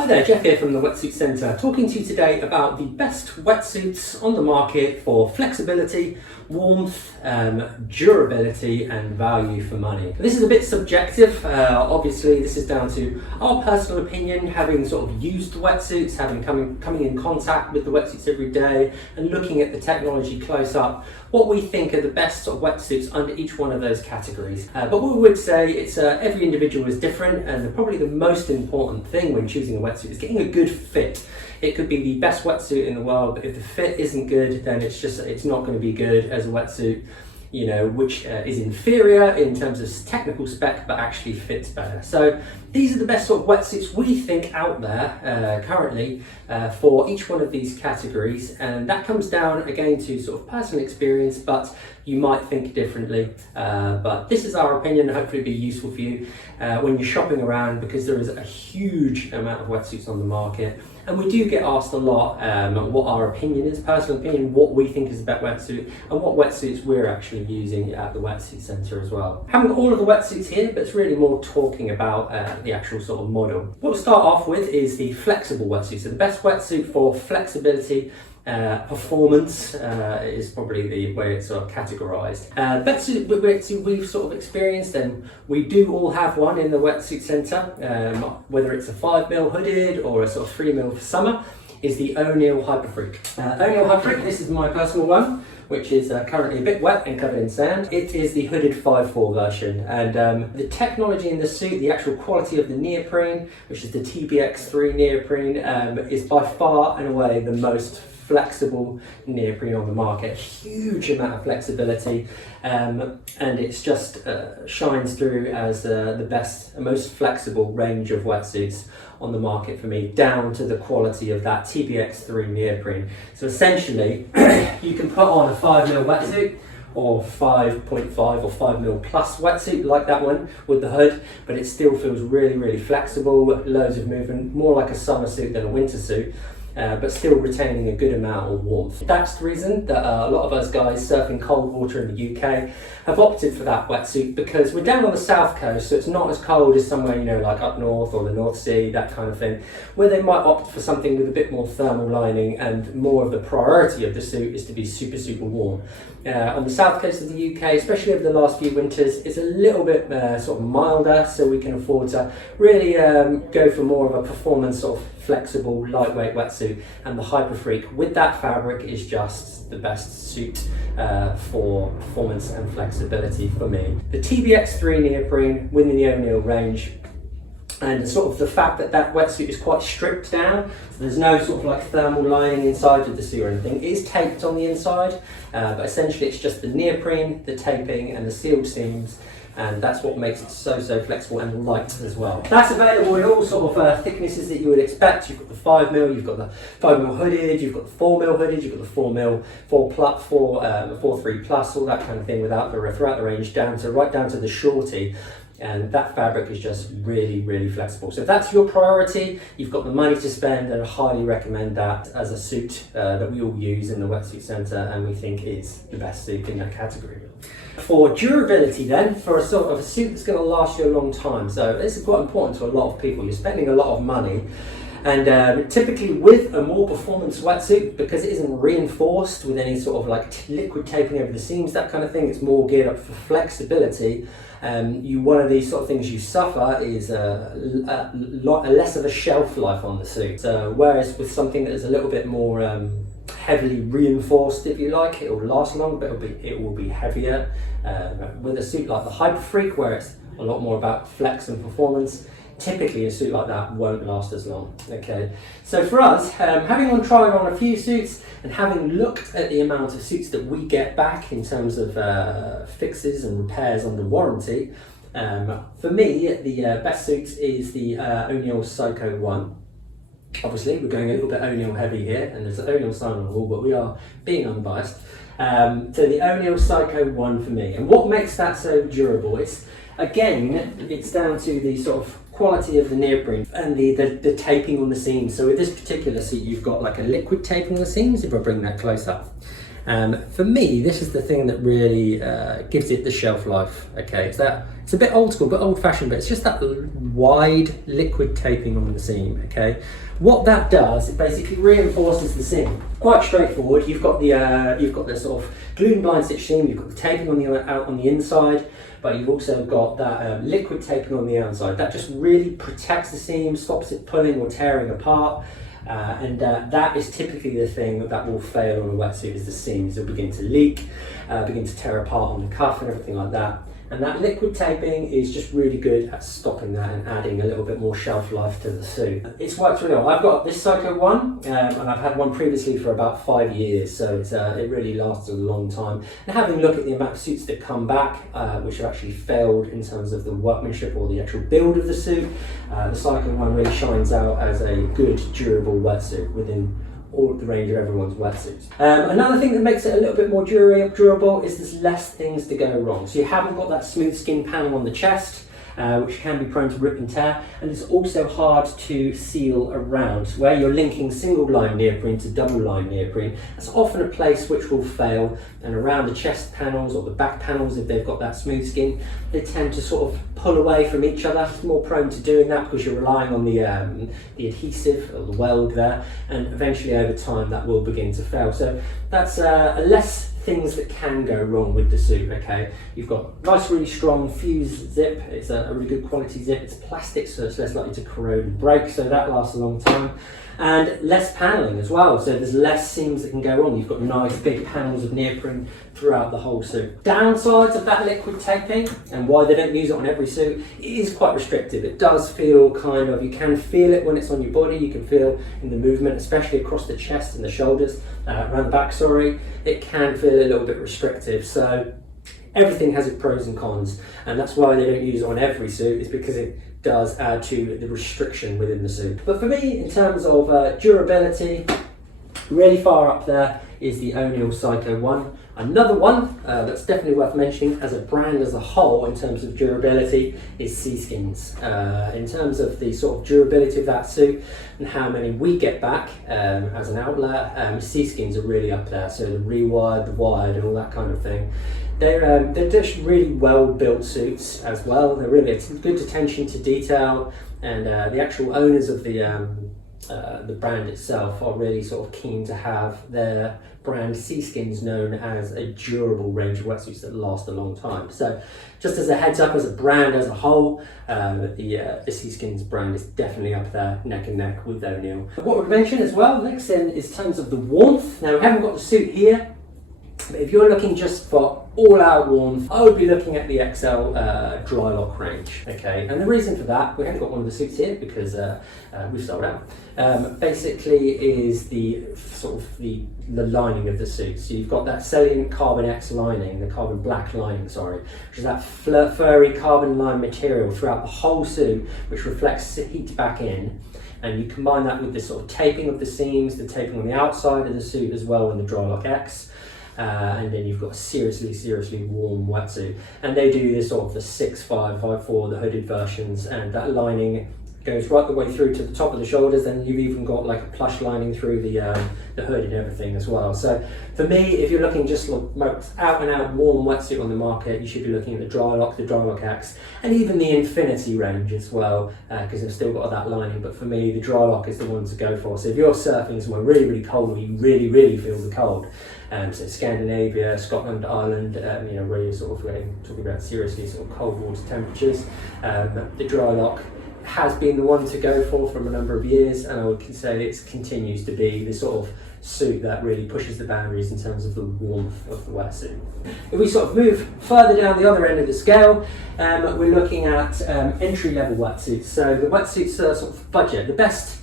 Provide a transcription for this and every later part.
Hi there, Jeff here from the Wetsuit Centre, talking to you today about the best wetsuits on the market for flexibility, warmth, durability and value for money. This is a bit subjective, obviously this is down to our personal opinion, having sort of used the wetsuits, coming in contact with the wetsuits every day and looking at the technology close up, what we think are the best sort of wetsuits under each one of those categories. But what we would say, it's every individual is different, and probably the most important thing when choosing a wetsuit is getting a good fit. It could be the best wetsuit in the world, but if the fit isn't good, then it's not going to be good as a wetsuit, you know, which is inferior in terms of technical spec, but actually fits better. So these are the best sort of wetsuits we think out there currently for each one of these categories, and that comes down again to sort of personal experience, but you might think differently. But this is our opinion, and hopefully be useful for you when you're shopping around, because there is a huge amount of wetsuits on the market. And we do get asked a lot what our opinion is, personal opinion, what we think is the best wetsuit, and what wetsuits we're actually using at the Wetsuit Centre as well. I haven't got all of the wetsuits here, but it's really more talking about the actual sort of model. What we'll start off with is the flexible wetsuit. So the best wetsuit for flexibility, performance is probably the way it's sort of categorised. Wetsuit we've sort of experienced, and we do all have one in the Wetsuit Centre, whether it's a 5mm hooded or a sort of 3mm for summer, is the O'Neill Hyperfreak. O'Neill Hyperfreak, this is my personal one, which is currently a bit wet and covered in sand. It is the hooded 5.4 version, and the technology in the suit, the actual quality of the neoprene, which is the TBX3 neoprene, is by far and away the most flexible neoprene on the market. Huge amount of flexibility, and it's just shines through as the best and most flexible range of wetsuits on the market for me, down to the quality of that TBX3 neoprene. So essentially you can put on a 5mm wetsuit or 5.5 or 5mm plus wetsuit like that one with the hood, but it still feels really flexible, loads of movement, more like a summer suit than a winter suit. But still retaining a good amount of warmth. That's the reason that a lot of us guys surfing cold water in the UK have opted for that wetsuit, because we're down on the south coast, so it's not as cold as somewhere, you know, like up north or the North Sea, that kind of thing, where they might opt for something with a bit more thermal lining, and more of the priority of the suit is to be super warm. On the south coast of the UK, especially over the last few winters, it's a little bit sort of milder, so we can afford to really go for more of a performance sort of flexible, lightweight wetsuit, and the Hyperfreak with that fabric is just the best suit for performance and flexibility for me. The TBX3 neoprene within the O'Neill range, and sort of the fact that that wetsuit is quite stripped down, so there's no sort of like thermal lining inside of the suit or anything. It is taped on the inside, but essentially it's just the neoprene, the taping and the sealed seams, and that's what makes it so flexible and light as well. That's available in all sort of thicknesses that you would expect. You've got the 5mm, you've got the 5mm hooded, you've got the 4mm hooded, you've got the 4mm, 4.3 plus, all that kind of thing throughout the range, right down to the shorty. And that fabric is just really flexible. So if that's your priority, you've got the money to spend, and I highly recommend that as a suit that we all use in the Wetsuit Centre, and we think is the best suit in that category. For durability then, for a sort of a suit that's going to last you a long time, so this is quite important to a lot of people. You're spending a lot of money, and typically with a more performance wetsuit, because it isn't reinforced with any sort of like liquid taping over the seams, that kind of thing, it's more geared up for flexibility. One of these sort of things you suffer is less of a shelf life on the suit. So whereas with something that is a little bit more heavily reinforced, if you like, it will last longer, but it will be heavier. With a suit like the Hyperfreak, where it's a lot more about flex and performance, typically a suit like that won't last as long. Okay, so for us, having tried on a few suits and having looked at the amount of suits that we get back in terms of fixes and repairs under warranty, for me the best suits is the O'Neill Psycho 1. Obviously we're going a little bit O'Neill heavy here, and there's an O'Neill sign on the wall, but we are being unbiased. So the O'Neill Psycho 1 for me, and what makes that so durable is, again, it's down to the sort of quality of the neoprene and the taping on the seams. So with this particular suit, you've got like a liquid taping on the seams, if I bring that close up. For me, this is the thing that really gives it the shelf life. Okay, it's a bit old school, but old fashioned, but it's just that wide liquid taping on the seam. Okay, what that does, it basically reinforces the seam. Quite straightforward. You've got the sort of glued and blind stitch seam. You've got the taping out on the inside, but you've also got that liquid taping on the outside. That just really protects the seam, stops it pulling or tearing apart. That is typically the thing that will fail on a wetsuit, is the seams will begin to leak, begin to tear apart on the cuff and everything like that. And that liquid taping is just really good at stopping that and adding a little bit more shelf life to the suit. It's worked really well. I've got this Psycho one, and I've had one previously for about 5 years, so it really lasts a long time. And having a look at the amount of suits that come back, which have actually failed in terms of the workmanship or the actual build of the suit, the Psycho one really shines out as a good, durable wetsuit within all of the range of everyone's wetsuits. Another thing that makes it a little bit more durable is there's less things to go wrong. So you haven't got that smooth skin panel on the chest, which can be prone to rip and tear, and it's also hard to seal around. Where you're linking single line neoprene to double line neoprene, that's often a place which will fail, and around the chest panels or the back panels, if they've got that smooth skin, they tend to sort of pull away from each other. It's more prone to doing that because you're relying on the adhesive or the weld there, and eventually over time that will begin to fail. So that's less things that can go wrong with the suit. Okay, you've got nice, really strong fused zip. It's a really good quality zip. It's plastic, so it's less likely to corrode and break, so that lasts a long time. And less paneling as well, so there's less seams that can go wrong. You've got nice big panels of neoprene throughout the whole suit. Downsides of that liquid taping, and why they don't use it on every suit, it is quite restrictive. It does feel kind of, you can feel it when it's on your body, you can feel in the movement, especially across the chest and the shoulders, around the back, sorry. It can feel a little bit restrictive. So everything has its pros and cons, and that's why they don't use it on every suit, is because it does add to the restriction within the suit. But for me, in terms of durability, really far up there is the O'Neill Psycho one. Another one that's definitely worth mentioning as a brand as a whole in terms of durability is Seaskins. In terms of the sort of durability of that suit and how many we get back as an outlet, Seaskins are really up there. So the rewired, the wired and all that kind of thing. They're just really well built suits as well. They're really, it's good attention to detail, and the actual owners of the brand itself are really sort of keen to have their brand Seaskins known as a durable range of wetsuits that last a long time. So just as a heads up, as a brand as a whole, the Seaskins brand is definitely up there neck and neck with O'Neill. What we've mentioned as well next then is in terms of the warmth. Now we haven't got the suit here, but if you're looking just for all-out warmth, I would be looking at the Xcel Drylock range. Okay, and the reason for that, we haven't got one of the suits here because we've sold out. Basically, is the sort of the lining of the suit. So you've got that Xcel Carbon X lining, the carbon black lining, sorry, which is that furry carbon lined material throughout the whole suit, which reflects heat back in. And you combine that with the sort of taping of the seams, the taping on the outside of the suit as well in the Drylock X. And then you've got a seriously warm wetsuit, and they do this sort of the 6.5, 5.4, the hooded versions, and that lining goes right the way through to the top of the shoulders, and you've even got like a plush lining through the hood and everything as well. So for me, if you're looking just like most out and out warm wetsuit on the market, you should be looking at the Drylock X, and even the Infinity range as well, because they've still got that lining. But for me, the Drylock is the one to go for. So if you're surfing somewhere really cold, where you really feel the cold, so Scandinavia, Scotland, Ireland, you know, where you're sort of talking about seriously sort of cold water temperatures, the Drylock has been the one to go for from a number of years, and I would say it continues to be the sort of suit that really pushes the boundaries in terms of the warmth of the wetsuit. If we sort of move further down the other end of the scale, we're looking at entry-level wetsuits. So the wetsuits are sort of budget. The best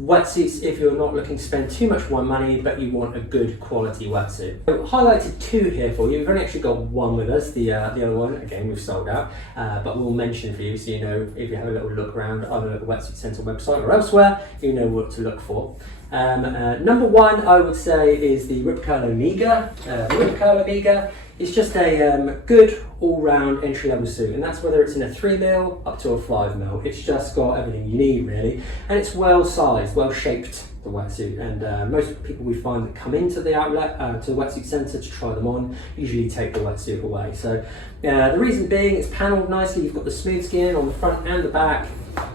wetsuits if you're not looking to spend too much more money but you want a good quality wetsuit. So highlighted two here for you. We've only actually got one with us. The other one, again, we've sold out, but we'll mention for you so you know if you have a little look around either at the Wetsuit Centre website or elsewhere, you know what to look for. Number one, I would say, is the Rip Curl Omega. Rip Curl Omega is just a good all-round entry-level suit, and that's whether it's in a 3mm up to a 5mm. It's just got everything you need really, and it's well sized, well shaped the wetsuit, and most people we find that come into the outlet, to the wetsuit centre to try them on, usually take the wetsuit away. So the reason being, it's panelled nicely. You've got the smooth skin on the front and the back.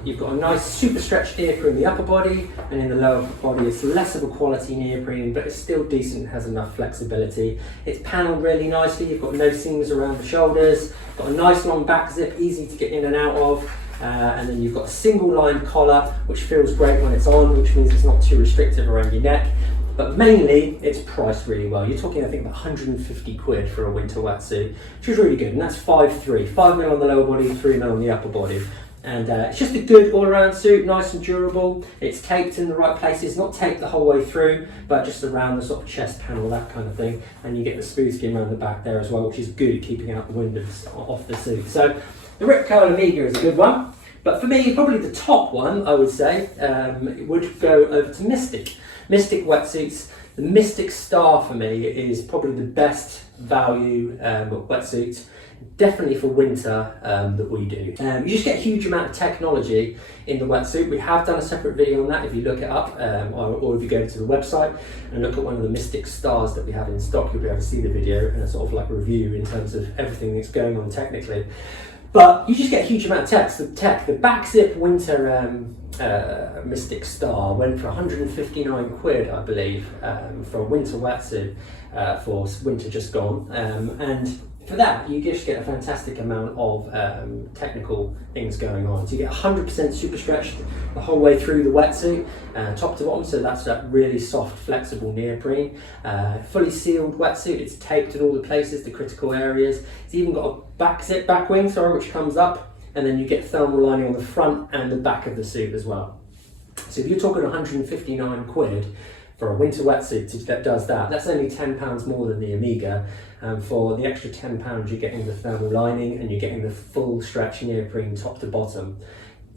You've got a nice super stretched neoprene in the upper body, and in the lower body it's less of a quality neoprene, but it's still decent, has enough flexibility. It's panelled really nicely. You've got no seams around the shoulders, got a nice long back zip, easy to get in and out of. And then you've got a single line collar, which feels great when it's on, which means it's not too restrictive around your neck. But mainly, it's priced really well. You're talking, I think, about 150 quid for a winter wetsuit, which is really good. And that's 5'3", 5mm on the lower body, 3mm on the upper body. And it's just a good all-around suit, nice and durable. It's taped in the right places, not taped the whole way through, but just around the sort of chest panel, that kind of thing. And you get the smooth skin around the back there as well, which is good at keeping out the wind off the suit. So the Rip Curl Amiga is a good one. But for me, probably the top one, I would say, would go over to Mystic. Mystic wetsuits. The Mystic Star for me is probably the best value wetsuit, definitely for winter, that we do. You just get a huge amount of technology in the wetsuit. We have done a separate video on that if you look it up, or if you go to the website and look at one of the Mystic Stars that we have in stock, you'll be able to see the video and a sort of like review in terms of everything that's going on technically. But you just get a huge amount of tech. The back zip winter Mystic Star went for 159 quid, I believe, for a winter wetsuit for winter just gone. And for that, you just get a fantastic amount of technical things going on. So you get 100% super stretched the whole way through the wetsuit, top to bottom, so that's that really soft, flexible neoprene. Fully sealed wetsuit, it's taped in all the places, the critical areas. It's even got a back wing, which comes up, and then you get thermal lining on the front and the back of the suit as well. So if you're talking 159 quid, for a winter wetsuit that does that, that's only £10 more than the Amiga. For the extra £10, you're getting the thermal lining and you're getting the full stretch neoprene top to bottom.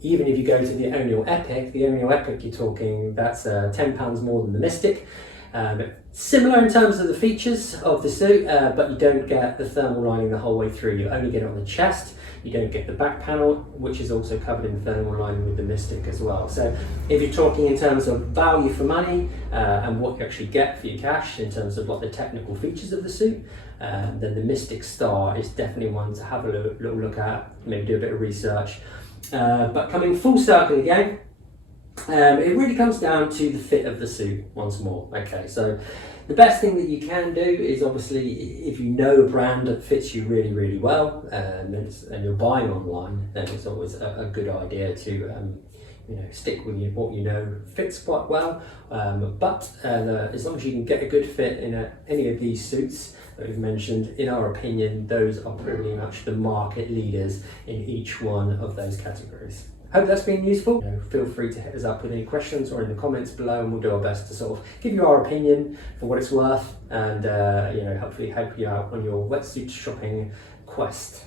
Even if you go to the O'Neill Epic, you're talking, that's £10 more than the Mystic. Similar in terms of the features of the suit, but you don't get the thermal lining the whole way through. You only get it on the chest. You don't get the back panel, which is also covered in thermal lining with the Mystic as well. So if you're talking in terms of value for money and what you actually get for your cash in terms of like the technical features of the suit, then the Mystic Star is definitely one to have a little look at, maybe do a bit of research. But coming full circle again, it really comes down to the fit of the suit once more. Okay, so the best thing that you can do is obviously if you know a brand that fits you really, really well, and you're buying online, then it's always a good idea to stick with what you know fits quite well. But as long as you can get a good fit in any of these suits that we've mentioned, in our opinion, those are pretty much the market leaders in each one of those categories. Hope that's been useful. Feel free to hit us up with any questions or in the comments below, and we'll do our best to sort of give you our opinion for what it's worth, and hopefully help you out on your wetsuit shopping quest.